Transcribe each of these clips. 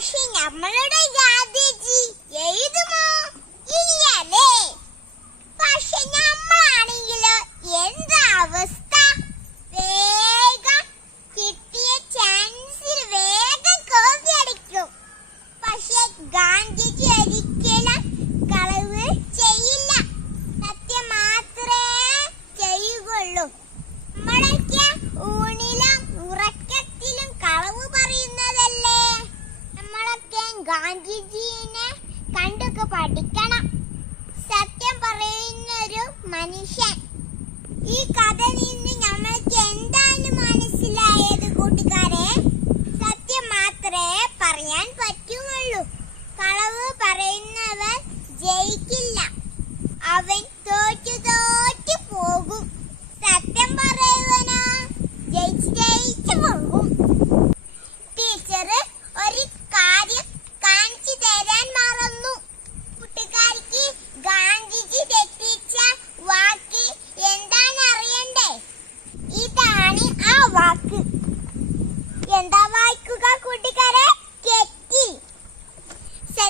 പക്ഷെ നമ്മളുടെ ഗാന്ധിജി എഴുതുമോ? ഇല്ലല്ലേ. പക്ഷെ നമ്മളാണെങ്കിലോ എന്താ ഗാന്ധിജീനെ കണ്ടൊക്കെ പഠിക്കണം. സത്യം പറയുന്ന ഒരു മനുഷ്യൻ. ഈ കഥ നിന്ന്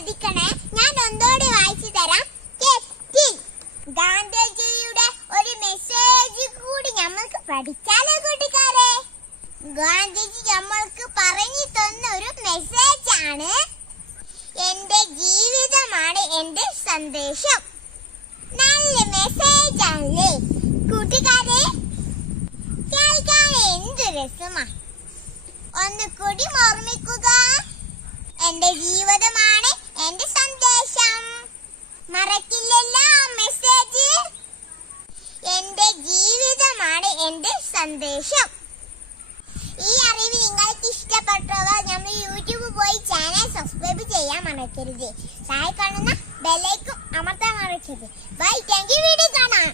ശ്രദ്ധിക്കണേ. ഞാൻ ഒന്നോടെ വായിച്ചു തരാം. ഗാന്ധിജിയുടെ ഒരു മെസ്സേജ് കൂടി നമ്മൾക്ക് പഠിച്ചാലോ കൂട്ടുകാരെ ഗാന്ധിജി നമ്മൾക്ക് പറഞ്ഞു തന്ന ഒരു മെസ്സേജ് ആണ്. എന്റെ ജീവിതമാണ് എന്റെ സന്ദേശം. നല്ല മെസ്സേജ് ആണല്ലേ? കൂട്ടുകാരെ കേൾക്കാൻ എന്ത് രസമാ? ഒന്ന് കൂടി ഓർമ്മിക്കുക. എന്റെ ജീവിതമാണ് എന്റെ സന്ദേശം. മറക്കില്ലല്ലോ മെസ്സേജ് എന്റെ ജീവിതമാണ് എന്റെ സന്ദേശം. ഈ അറിവ് നിങ്ങൾക്ക് ഇഷ്ടപ്പെട്ടവർ നമ്മൾ യൂട്യൂബ് പോയി ചാനൽ സബ്സ്ക്രൈബ് ചെയ്യാൻ മറക്കരുത്. താഴെ കാണുന്ന ബെല്ലൈക്കും അമർത്താൻ മറക്കരുത്. ബൈ താങ്ക് യു വീഡിയോ കാണാം.